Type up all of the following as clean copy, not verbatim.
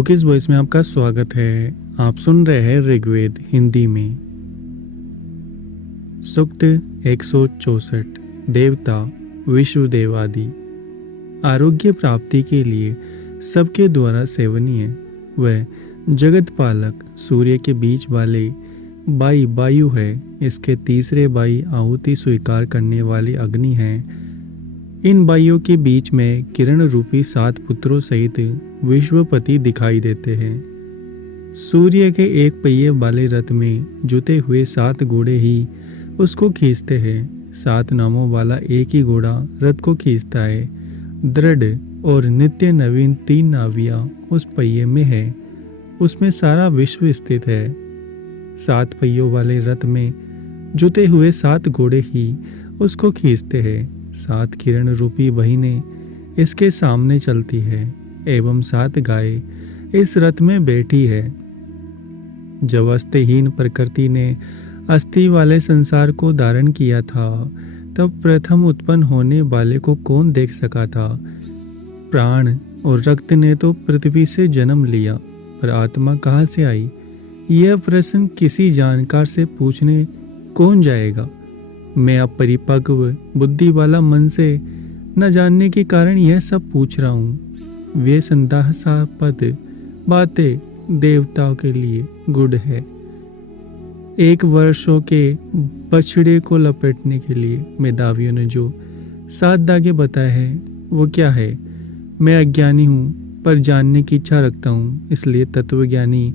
Bookish voice में आपका स्वागत है। आप सुन रहे हैं ऋग्वेद हिंदी में। सूक्त 164। देवता विश्वदेव आदि। आरोग्य प्राप्ति के लिए सबके द्वारा सेवनीय वह जगत पालक सूर्य के बीच वाले बाई वायु है। इसके तीसरे बाई आहुति स्वीकार करने वाली अग्नि है। इन बाइयों के बीच में किरण रूपी 7 पुत्रों सहित विश्वपति दिखाई देते हैं। सूर्य के एक पहिए वाले रथ में जुते हुए 7 घोड़े ही उसको खींचते हैं। 7 नामों वाला एक ही घोड़ा रथ को खींचता है। दृढ़ और नित्य नवीन 3 नावियां उस पहिए में है। उसमें सारा विश्व स्थित है। 7 पहियों वाले रथ में जुते हुए 7 घोड़े ही उसको खींचते हैं। 7 किरण रूपी बहिनें इसके सामने चलती है एवं 7 गायें इस रथ में बैठी है। जब अस्थिहीन प्रकृति ने अस्थि वाले संसार को धारण किया था तब प्रथम उत्पन्न होने वाले को कौन देख सका था। प्राण और रक्त ने तो पृथ्वी से जन्म लिया, पर आत्मा कहाँ से आई, यह प्रश्न किसी जानकार से पूछने कौन जाएगा। मैं अब परिपक्व बुद्धि वाला मन से न जानने के कारण यह सब पूछ रहा हूँ। वे संदेहास्पद बातें देवताओं के लिए गुड़ है। 1 वर्षों के बछड़े को लपेटने के लिए मेधावियों ने जो 7 धागे बताए हैं वो क्या है। मैं अज्ञानी हूँ पर जानने की इच्छा रखता हूँ, इसलिए तत्वज्ञानी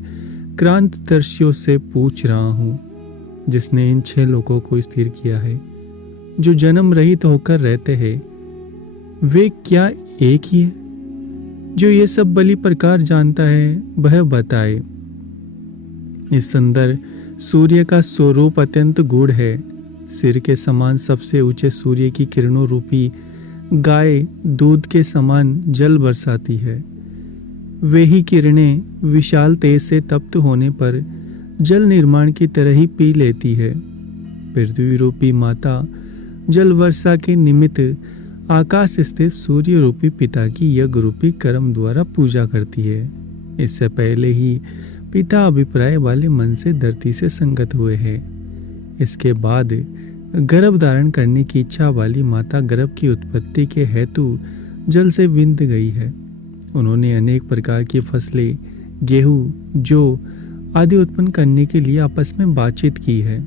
क्रांतदर्शियों से पूछ रहा हूँ, जिसने इन 6 लोगों को स्थिर किया है, जो जन्म रहित होकर रहते हैं। वे क्या एक ही है? जो ये सब बलि प्रकार जानता है वह बताए। इस सुंदर सूर्य का स्वरूप अत्यंत गूढ़ है। सिर के समान सबसे ऊंचे सूर्य की किरणों रूपी गाय दूध के समान जल बरसाती है। वे ही किरणें विशाल तेज से तप्त होने पर जल निर्माण की तरह ही पी लेती है। पृथ्वी रूपी माता जल वर्षा के निमित्त आकाश स्थित सूर्य रूपी पिता की यज्ञ रूपी कर्म द्वारा पूजा करती है। इससे पहले ही पिता अभिप्राय वाले मन से धरती से संगत हुए हैं। इसके बाद गर्भ धारण करने की इच्छा वाली माता गर्भ की उत्पत्ति के हेतु जल से विंद गई है। उन्होंने अनेक प्रकार की फसलें, गेहूं, जौ आदि उत्पन्न करने के लिए आपस में बातचीत की है।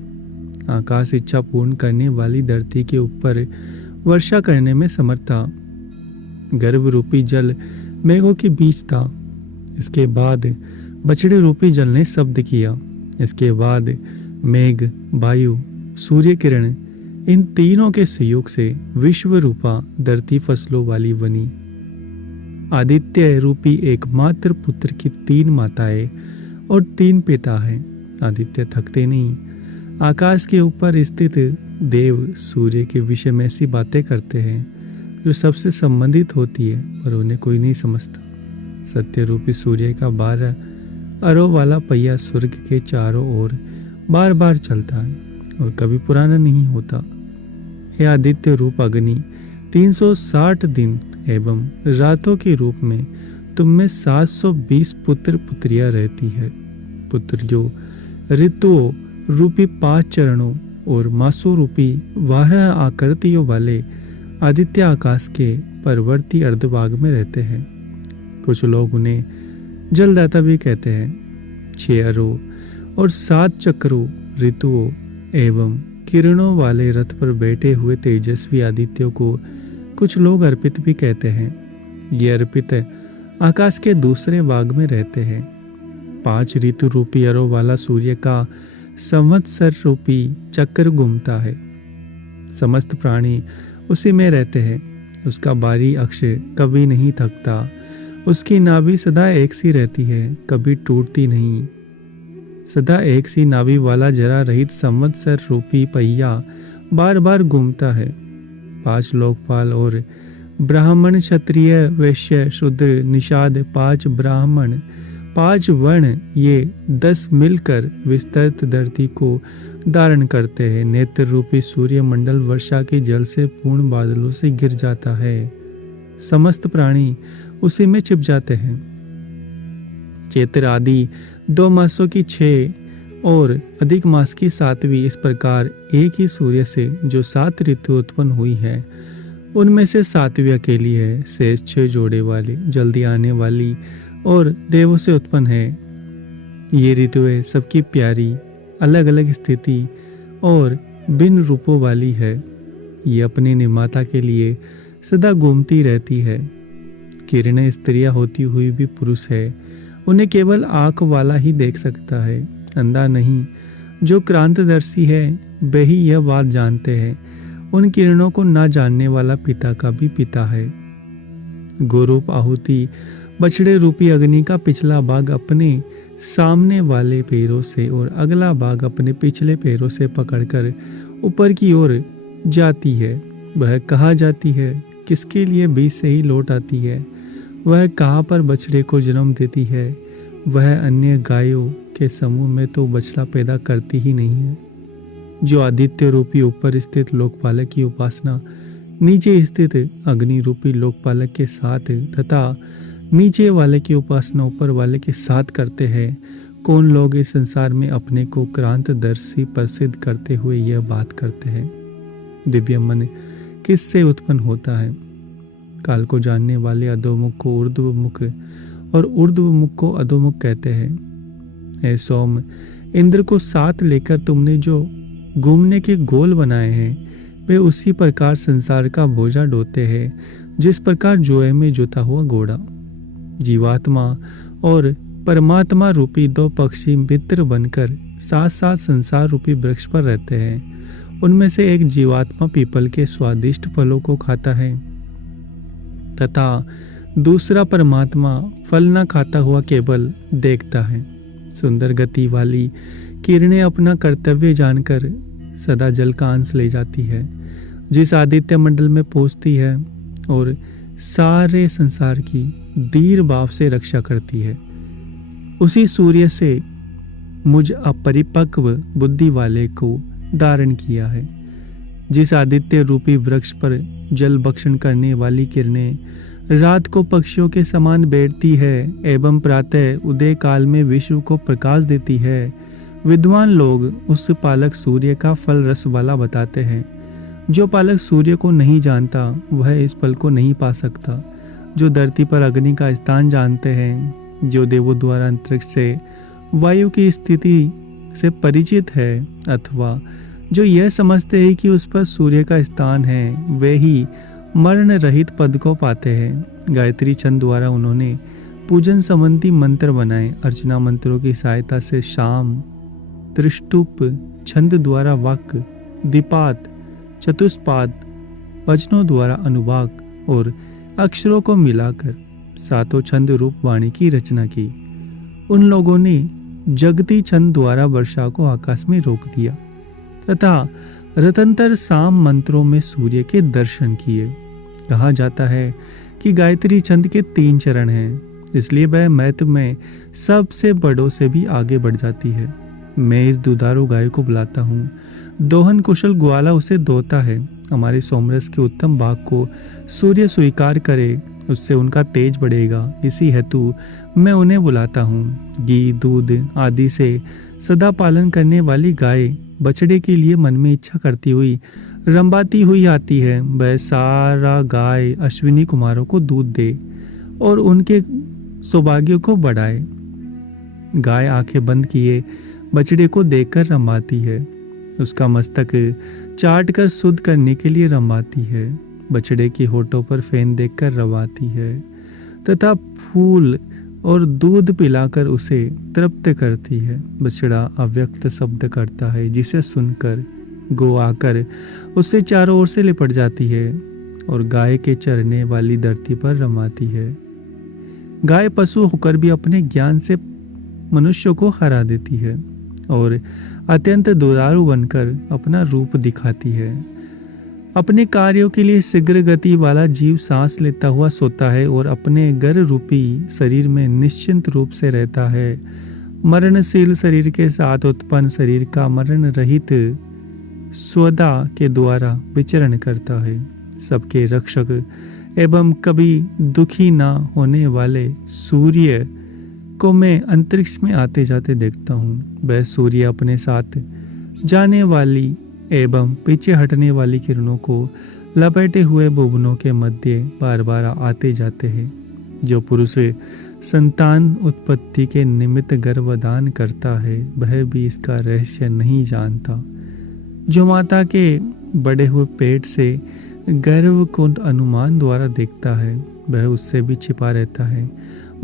आकाश इच्छा पूर्ण करने वाली धरती के ऊपर वर्षा करने में समर्थ था। गर्भ रूपी जल मेघों के बीच था। इसके बाद बछड़े रूपी जल ने शब्द किया। इसके बाद मेघ, वायु, सूर्य किरण, इन तीनों के सहयोग से विश्व रूपा धरती फसलों वाली बनी। आदित्य रूपी एकमात्र पुत्र की 3 माताएं और 3 पिता हैं। आदित्य थकते नहीं। आकाश के ऊपर स्थित देव सूर्य के विषय में ऐसी बातें करते हैं जो सबसे संबंधित होती है, पर उन्हें कोई नहीं समझता। सत्य रूपी सूर्य का 12 अरों वाला पहिया स्वर्ग के चारों ओर बार बार चलता है और कभी पुराना नहीं होता। हे आदित्य रूप अग्नि, 360 दिन एवं रातों के रूप में तुम में 720 पुत्र पुत्रियां रहती है। पुत्रियों ऋतुओं रूपी 5 चरणों और मासों रूपी 12 आकृतियों वाले आदित्य आकाश के परवर्ती अर्धभाग में रहते हैं। कुछ लोग उन्हें जलदाता भी कहते हैं। 6 अरों और 7 चक्रों, ऋतुओं एवं किरणों वाले रथ पर बैठे हुए तेजस्वी आदित्यों को कुछ लोग अर्पित भी कहते हैं। ये अर्पित आकाश के दूसरे भाग में रहते हैं। 5 ऋतु रूपी अरों वाला सूर्य का संवत्सर रूपी चक्र घूमता है। समस्त प्राणी उसी में रहते हैं। उसका बारी अक्ष कभी नहीं थकता। उसकी नाभि सदा एक सी रहती है, कभी टूटती नहीं। सदा एक सी नाभि वाला जरा रहित संवत्सर रूपी पहिया बार बार घूमता है। 5 लोकपाल और ब्राह्मण, क्षत्रिय, वैश्य, शूद्र, निषाद, 5 ब्राह्मण, 5 वर्ण, ये 10 मिलकर विस्तृत धरती को धारण करते हैं। नेत्र रूपी सूर्य मंडल वर्षा के जल से पूर्ण बादलों से गिर जाता है। समस्त प्राणी उसी में छिप जाते हैं। चैत्र आदि 2 मासों की 6 और अधिक मास की 7वीं, इस प्रकार एक ही सूर्य से जो 7 ऋतु उत्पन्न हुई है उनमें से 7वीं अकेली है, शेष 6 जोड़े वाली, जल्दी आने वाली और देवों से उत्पन्न है। ये ऋतुएं सबकी प्यारी, अलग अलग स्थिति और भिन्न रूपों वाली है। ये अपने निर्माता के लिए सदा घूमती रहती है। किरणें स्त्रियां होती हुई भी पुरुष है, उन्हें केवल आंख वाला ही देख सकता है, अंधा नहीं। जो क्रांतदर्शी है वे ही यह बात जानते हैं। उन किरणों को न जानने वाला पिता का भी पिता है। गोरूप आहुति बछड़े रूपी अग्नि का पिछला भाग अपने सामने वाले पैरों से और अगला भाग अपने पिछले पैरों से पकड़कर ऊपर की ओर जाती है। वह कहाँ जाती है, किसके लिए बीच से ही लौट आती है, वह कहाँ पर बछड़े को जन्म देती है। वह अन्य गायों के समूह में तो बछड़ा पैदा करती ही नहीं है। जो आदित्य रूपी ऊपर स्थित लोकपालक की उपासना नीचे स्थित अग्नि रूपी लोकपालक के साथ तथा नीचे वाले की उपासना ऊपर वाले के साथ करते हैं, कौन लोग इस संसार में अपने को क्रांतदर्शी प्रसिद्ध करते हुए यह बात करते हैं। दिव्य मन किससे उत्पन्न होता है। काल को जानने वाले अधोमुख को ऊर्ध्वमुख और ऊर्ध्वमुख को अधोमुख कहते हैं। ऐ सोम, इंद्र को साथ लेकर तुमने जो घूमने के गोल बनाए हैं वे उसी प्रकार संसार का बोझा ढोते हैं जिस प्रकार जोए में जोता हुआ घोड़ा। जीवात्मा और परमात्मा रूपी 2 पक्षी मित्र बनकर साथ साथ संसार रूपी वृक्ष पर रहते हैं। उनमें से एक जीवात्मा पीपल के स्वादिष्ट फलों को खाता है तथा दूसरा परमात्मा फल न खाता हुआ केवल देखता है। सुंदर गति वाली किरणें अपना कर्तव्य जानकर सदा जल का अंश ले जाती है, जिस आदित्य मंडल में पहुंचती है और सारे संसार की दीर भाव से रक्षा करती है। उसी सूर्य से मुझ अपरिपक्व बुद्धि वाले को धारण किया है। जिस आदित्य रूपी वृक्ष पर जल भक्षण करने वाली किरणें रात को पक्षियों के समान बैठती है एवं प्रातः उदय काल में विश्व को प्रकाश देती है, विद्वान लोग उस पालक सूर्य का फल रस वाला बताते हैं। जो पालक सूर्य को नहीं जानता वह इस फल को नहीं पा सकता। जो धरती पर अग्नि का स्थान जानते हैं, जो देवों द्वारा अंतरिक्ष से वायु की स्थिति से परिचित है, अथवा जो यह समझते हैं कि उस पर सूर्य का स्थान है, वे ही मरण रहित पद को पाते हैं। गायत्री छंद द्वारा उन्होंने पूजन संबंधी मंत्र बनाए। अर्चना मंत्रों की सहायता से शाम, त्रिष्टुप छंद द्वारा वाक्य, द्विपाद, चतुष्पाद वचनों द्वारा अनुवाक और अक्षरों को मिलाकर 7 छंद रूप वाणी की रचना की। उन लोगों ने जगती छंद द्वारा वर्षा को आकाश में रोक दिया तथा रतंतर साम मंत्रों में सूर्य के दर्शन किए। कहा जाता है कि गायत्री छंद के 3 चरण हैं, इसलिए वह महत्व में सबसे बड़ों से भी आगे बढ़ जाती है। मैं इस दुधारू गाय को बुलाता हूँ, दोहन कुशल ग्वाला उसे दोता है। हमारे सोमरस के उत्तम भाग को सूर्य स्वीकार करे, उससे उनका तेज बढ़ेगा। इसी हेतु मैं उन्हें बुलाता हूँ। घी, दूध आदि से सदा पालन करने वाली गाय बछड़े के लिए मन में इच्छा करती हुई रंबाती हुई आती है। वह सारा गाय अश्विनी कुमारों को दूध दे और उनके सौभाग्यों को बढ़ाए। गाय आंखें बंद किए बछड़े को देखकर रंबाती है, उसका मस्तक चाट कर शुद्ध करने के लिए रंबाती है। बछड़े के होठों पर फेन देखकर रवाती है तथा फूल और दूध पिलाकर उसे तृप्त करती है। बछड़ा अव्यक्त शब्द करता है, जिसे सुनकर गो आकर उससे चारों ओर से लिपट जाती है और गाय के चरने वाली धरती पर रमाती है। गाय पशु होकर भी अपने ज्ञान से मनुष्य को हरा देती है और अत्यंत दुरारू बनकर अपना रूप दिखाती है। अपने कार्यों के लिए शीघ्र गति वाला जीव सांस लेता हुआ सोता है और अपने गर रूपी शरीर में निश्चिंत रूप से रहता है। मरणशील शरीर के साथ उत्पन्न शरीर का मरण रहित स्वदा के द्वारा विचरण करता है। सबके रक्षक एवं कभी दुखी ना होने वाले सूर्य को मैं अंतरिक्ष में आते जाते देखता हूँ। वह सूर्य अपने साथ जाने वाली एवं पीछे हटने वाली किरणों को लपेटे हुए बुबनों के मध्य बार बार आते जाते हैं। जो पुरुष संतान उत्पत्ति के निमित्त गर्भदान करता है वह भी इसका रहस्य नहीं जानता। जो माता के बड़े हुए पेट से गर्भ को अनुमान द्वारा देखता है वह उससे भी छिपा रहता है।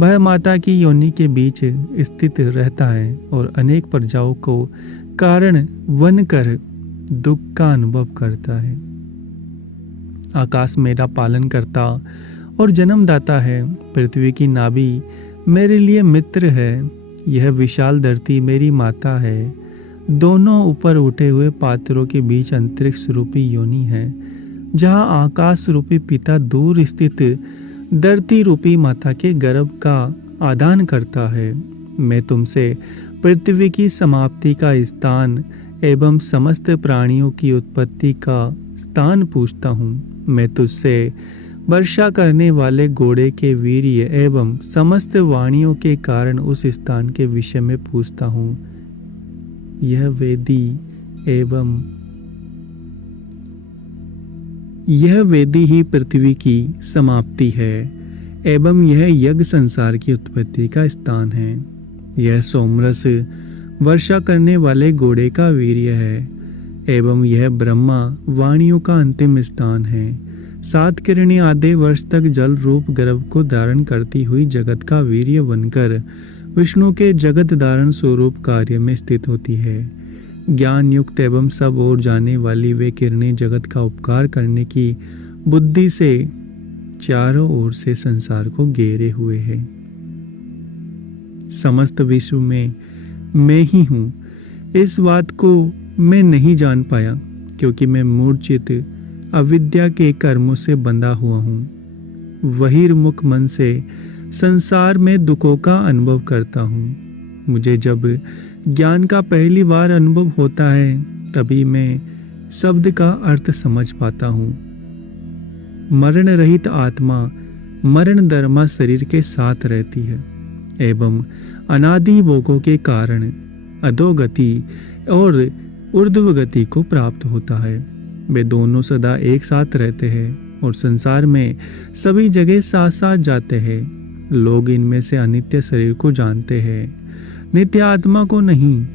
वह माता की योनि के बीच स्थित रहता है और अनेक प्रजाओं को कारण बनकर दुख का अनुभव करता है। आकाश मेरा पालन करता और जन्मदाता है। पृथ्वी की नाभि मेरे लिए मित्र है। यह विशाल धरती मेरी माता है। दोनों ऊपर उठे हुए पात्रों के बीच अंतरिक्ष रूपी योनि है, जहाँ आकाश रूपी पिता दूर स्थित धरती रूपी माता के गर्भ का आदान करता है। मैं तुमसे पृथ्वी की समाप्ति का स्थान एवं समस्त प्राणियों की उत्पत्ति का स्थान पूछता हूँ। मैं तुझसे वर्षा करने वाले घोड़े के वीर्य एवं समस्त वाणियों के कारण उस स्थान के विषय में पूछता हूँ। यह वेदी ही पृथ्वी की समाप्ति है एवं यह यज्ञ संसार की उत्पत्ति का स्थान है। यह सोमरस वर्षा करने वाले घोड़े का वीर्य है एवं यह ब्रह्मा वाणियों का अंतिम स्थान है। 7 किरणें आधे वर्ष तक जल रूप गर्भ को धारण करती हुई जगत का वीर्य बनकर विष्णु के जगत धारण स्वरूप कार्य में स्थित होती है। ज्ञान युक्त एवं सब ओर जाने वाली वे किरणें जगत का उपकार करने की बुद्धि से चारों ओर से संसार को घेरे हुए है। समस्त विश्व में मैं ही हूँ। इस बात को मैं नहीं जान पाया क्योंकि मैं मूर्छित अविद्या के कर्मों से बंधा हुआ हूँ। बहिर्मुख मन से संसार में दुखों का अनुभव करता हूँ। मुझे जब ज्ञान का पहली बार अनुभव होता है तभी मैं शब्द का अर्थ समझ पाता हूँ। मरण रहित आत्मा मरण धर्मा शरीर के साथ रहती है एवं अनादि भोगों के कारण अधोगति और ऊर्ध्व गति को प्राप्त होता है। वे दोनों सदा एक साथ रहते हैं और संसार में सभी जगह साथ साथ जाते हैं। लोग इनमें से अनित्य शरीर को जानते हैं, नित्य आत्मा को नहीं।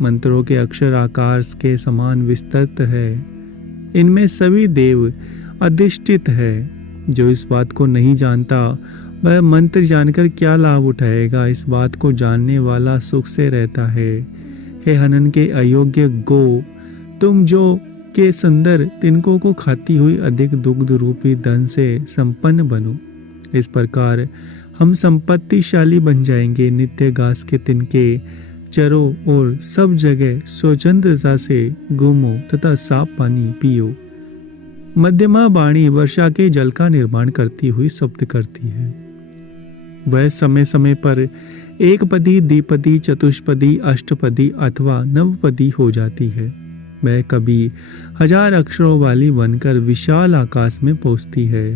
मंत्रों के अक्षर आकाश के समान विस्तृत है। इनमें सभी देव अधिष्ठित है। जो इस बात को नहीं जानता वह मंत्र जानकर क्या लाभ उठाएगा। इस बात को जानने वाला सुख से रहता है। हे हनन के अयोग्य गो, तुम जो के सुंदर तिनकों को खाती हुई अधिक दुग्ध रूपी धन से संपन्न बनो। इस प्रकार हम संपत्तिशाली बन जाएंगे। नित्य घास के तिनके चरो और सब जगह स्वच्छंदता से घूमो तथा साफ पानी पियो। मध्यमा वाणी वर्षा के जल का निर्माण करती हुई शब्द करती है। वह समय समय पर एक पदी, द्विपदी, चतुष्पदी, अष्टपदी अथवा नवपदी हो जाती है। वह कभी 1000 अक्षरों वाली बनकर विशाल आकाश में पहुंचती है।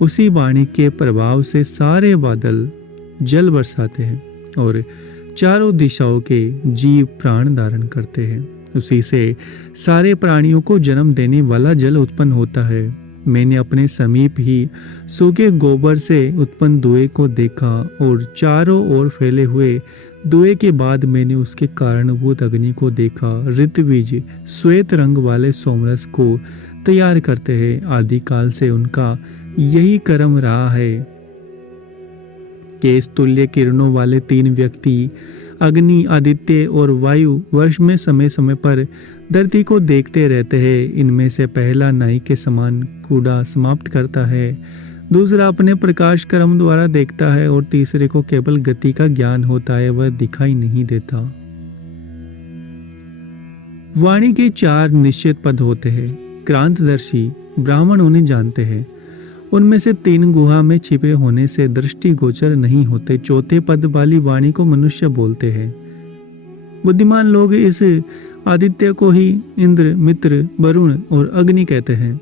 उसी वाणी के प्रभाव से सारे बादल जल बरसाते हैं और चारों दिशाओं के जीव प्राण धारण करते हैं। उसी से सारे प्राणियों को जन्म देने वाला जल उत्पन्न होता है। मैंने अपने समीप ही सूखे गोबर से उत्पन्न धुएं को देखा और चारों ओर फैले हुए धुएं के बाद मैंने उसके कारणभूत अग्नि को देखा। ऋतुबीज श्वेत रंग वाले सोमरस को तैयार करते हैं। आदिकाल से उनका यही कर्म रहा है। केश तुल्य किरणों वाले 3 व्यक्ति अग्नि, आदित्य और वायु वर्ष में समय समय पर धरती को देखते रहते हैं। इनमें से पहला नाई के समान कूड़ा समाप्त करता है, दूसरा अपने प्रकाश कर्म द्वारा देखता है और तीसरे को केवल गति का ज्ञान होता है, वह दिखाई नहीं देता। वाणी के 4 निश्चित पद होते हैं। क्रांतदर्शी ब्राह्मण उन्हें जानते हैं। उनमें से 3 गुहा में छिपे होने से दृष्टि गोचर नहीं होते। चौथे पद वाली वाणी को मनुष्य बोलते हैं। बुद्धिमान लोग इस आदित्य को ही इंद्र, मित्र, वरुण और अग्नि कहते हैं।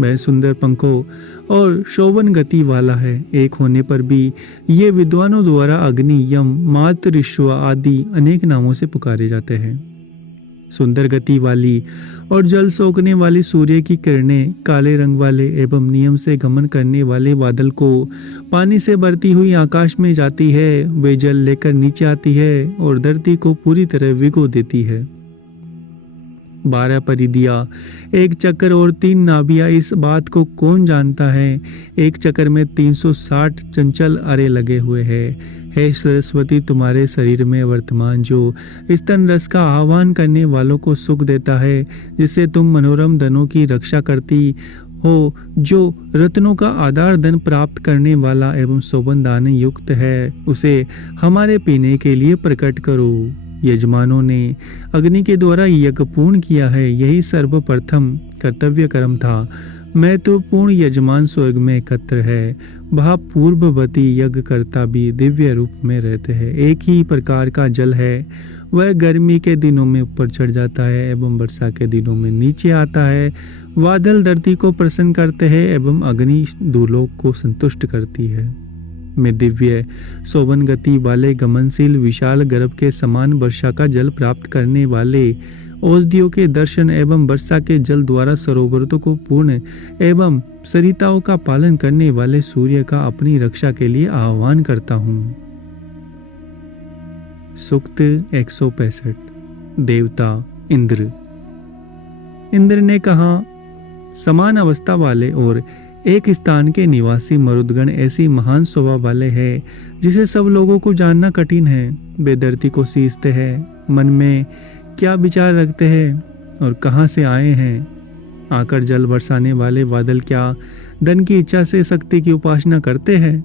वह सुंदर पंखों और शोभन गति वाला है। एक होने पर भी ये विद्वानों द्वारा अग्नि, यम, मातृश्व आदि अनेक नामों से पुकारे जाते हैं। सुंदर गति वाली और जल सोखने वाली सूर्य की किरणें, काले रंग वाले एवं नियम से गमन करने वाले बादल को पानी से भरती हुई आकाश में जाती है। वे जल लेकर नीचे आती है और धरती को पूरी तरह भिगो देती है। 12 परिधियां, एक चक्र और 3 नाभियां, इस बात को कौन जानता है? एक चक्र में 360 चंचल अरे लगे हुए हैं। हे सरस्वती, तुम्हारे शरीर में वर्तमान जो स्तन रस का आह्वान करने वालों को सुख देता है, जिससे तुम मनोरम धनों की रक्षा करती हो, जो रत्नों का आधार धन प्राप्त करने वाला एवं शोभन दान युक्त है, उसे हमारे पीने के लिए प्रकट करो। यजमानों ने अग्नि के द्वारा यज्ञ पूर्ण किया है, यही सर्वप्रथम कर्तव्य कर्म था। मैं तो पूर्ण यजमान स्वर्ग में एकत्र है। वह पूर्ववती यज्ञ करता भी दिव्य रूप में रहते हैं। एक ही प्रकार का जल है, वह गर्मी के दिनों में ऊपर चढ़ जाता है एवं वर्षा के दिनों में नीचे आता है। बादल धरती को प्रसन्न करते हैं एवं अग्नि दूलोक को संतुष्ट करती है। मैं दिव्य शोभन गति वाले गमनशील विशाल गर्भ के समान वर्षा का जल प्राप्त करने वाले, औषधियों के दर्शन एवं वर्षा के जल द्वारा सरोवरों को पूर्ण एवं सरिताओं का पालन करने वाले सूर्य का अपनी रक्षा के लिए आह्वान करता हूँ। सूक्त 165। देवता इंद्र। इंद्र ने कहा, समान अवस्था वाले और एक स्थान के निवासी मरुदगण ऐसी महान शोभा वाले हैं, जिसे सब लोगों को जानना कठिन है। वे धरती को सींचते हैं, मन में क्या विचार रखते हैं और कहाँ से आए हैं। आकर जल बरसाने वाले बादल क्या धन की इच्छा से शक्ति की उपासना करते हैं?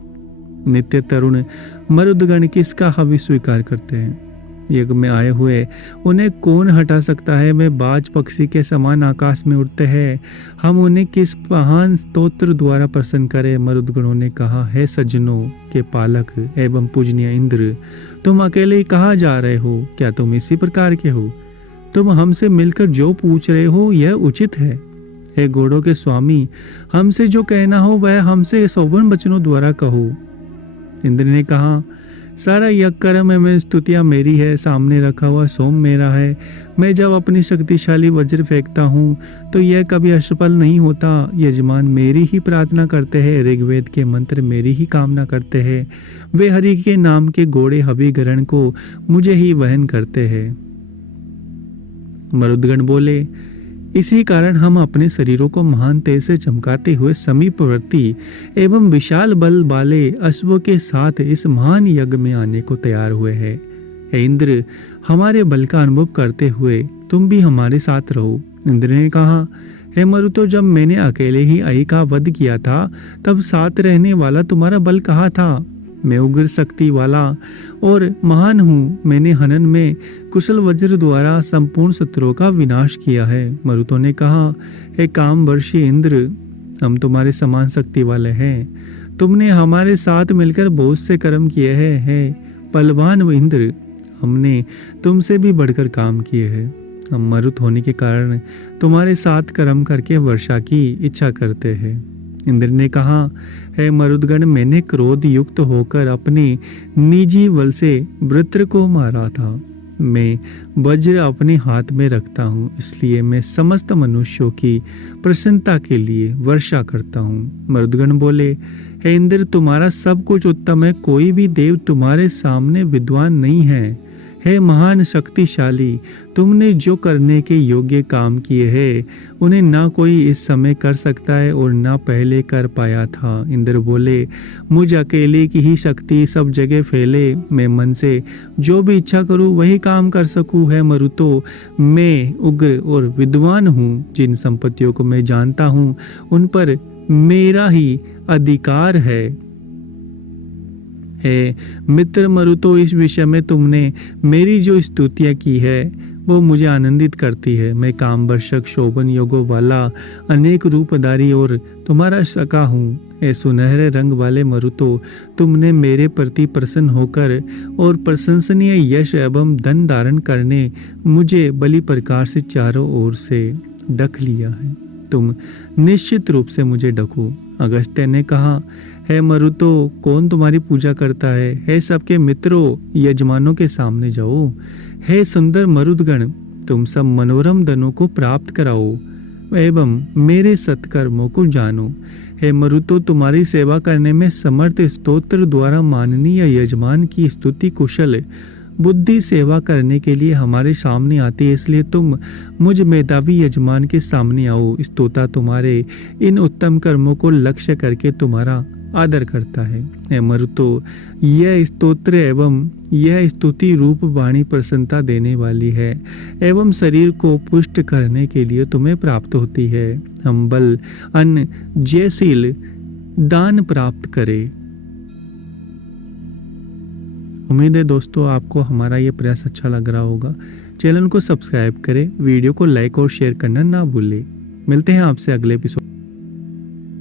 नित्य तरुण मरुदगण किसका हवि स्वीकार करते हैं? यज्ञ में आए हुए उन्हें कौन हटा सकता है? वे बाज पक्षी के समान आकाश में उड़ते हैं। हम उन्हें किस महान स्तोत्र द्वारा प्रसन्न करें? मरुदगणों ने कहा, है सज्जनों के पालक एवं पूजनीय इंद्र, तुम अकेले ही कहाँ जा रहे हो? क्या तुम इसी प्रकार के हो? तुम हमसे मिलकर जो पूछ रहे हो यह उचित है। हे घोड़ों के स्वामी, हमसे जो कहना हो वह हमसे शोभन वचनों द्वारा कहो। इंद्र ने कहा, सारा यज्ञ कर्म एवं स्तुतियां मेरी है, सामने रखा हुआ सोम मेरा है। मैं जब अपनी शक्तिशाली वज्र फेंकता हूँ तो यह कभी असफल नहीं होता। यजमान मेरी ही प्रार्थना करते हैं, ऋग्वेद के मंत्र मेरी ही कामना करते हैं। वे हरि के नाम के घोड़े हवि ग्रहण को मुझे ही वहन करते हैं। मरुदगण बोले, इसी कारण हम अपने शरीरों को महान तेज से चमकाते हुए समीपवर्ती एवं विशाल बल वाले अश्वों के साथ इस महान यज्ञ में आने को तैयार हुए हैं। हे इंद्र, हमारे बल का अनुभव करते हुए तुम भी हमारे साथ रहो। इंद्र ने कहा, हे मरुतो, जब मैंने अकेले ही अहि का वध किया था तब साथ रहने वाला तुम्हारा बल कहाँ था? मैं उग्र शक्ति वाला और महान हूँ। मैंने हनन में कुशल वज्र द्वारा संपूर्ण शत्रुओं का विनाश किया है। मरुतों ने कहा, हे कामवर्षी इंद्र, हम तुम्हारे समान शक्ति वाले हैं। तुमने हमारे साथ मिलकर बहुत से कर्म किए हैं। हे बलवान इंद्र, हमने तुमसे भी बढ़कर काम किए हैं। हम मरुत होने के कारण तुम्हारे साथ कर्म करके वर्षा की इच्छा करते हैं। इंद्र ने कहा, हे मरुदगण, मैंने क्रोध युक्त होकर अपने निजी बल से वृत्र को मारा था। मैं वज्र अपने हाथ में रखता हूँ, इसलिए मैं समस्त मनुष्यों की प्रसन्नता के लिए वर्षा करता हूँ। मरुदगण बोले, हे इंद्र, तुम्हारा सब कुछ उत्तम है, कोई भी देव तुम्हारे सामने विद्वान नहीं है। हे महान शक्तिशाली, तुमने जो करने के योग्य काम किए हैं उन्हें ना कोई इस समय कर सकता है और ना पहले कर पाया था। इंद्र बोले, मुझ अकेले की ही शक्ति सब जगह फैले। मैं मन से जो भी इच्छा करूं वही काम कर सकूं। है मरुतो, मैं उग्र और विद्वान हूँ। जिन संपत्तियों को मैं जानता हूँ उन पर मेरा ही अधिकार है। हे मित्र मरुतो, इस विषय में तुमने मेरी जो स्तुतियाँ की है वो मुझे आनंदित करती है। मैं कामवर्षक शोभन योगों वाला अनेक रूपधारी और तुम्हारा सखा हूँ। ए सुनहरे रंग वाले मरुतो, तुमने मेरे प्रति प्रसन्न होकर और प्रशंसनीय यश एवं धन धारण करने मुझे बलि प्रकार से चारों ओर से ढक लिया है। तुम निश्चित रूप से मुझे ढको। अगस्त्य ने कहा, हे मरुतो, कौन तुम्हारी पूजा करता है? हे सबके मित्रों, यजमानों के सामने जाओ। हे सुंदर मरुदगण, तुम सब मनोरम धनों को प्राप्त कराओ एवं मेरे सत्कर्मों को जानो। हे मरुतो, तुम्हारी सेवा करने में समर्थ स्तोत्र द्वारा माननीय यजमान की स्तुति कुशल बुद्धि सेवा करने के लिए हमारे सामने आती है, इसलिए तुम मुझ मेधावी यजमान के सामने आओ। स्तोता तुम्हारे इन उत्तम कर्मों को लक्ष्य करके तुम्हारा आदर करता है। हे मरुतो, यह स्तोत्र एवं यह स्तुति रूप वाणी प्रसन्नता देने वाली है एवं शरीर को पुष्ट करने के लिए तुम्हें प्राप्त होती है। हम बल, अन्न, जयशील दान प्राप्त करें। उम्मीद है दोस्तों आपको हमारा ये प्रयास अच्छा लग रहा होगा। चैनल को सब्सक्राइब करें, वीडियो को लाइक और शेयर करना ना भूलें। मिलते हैं आपसे अगले एपिसोड।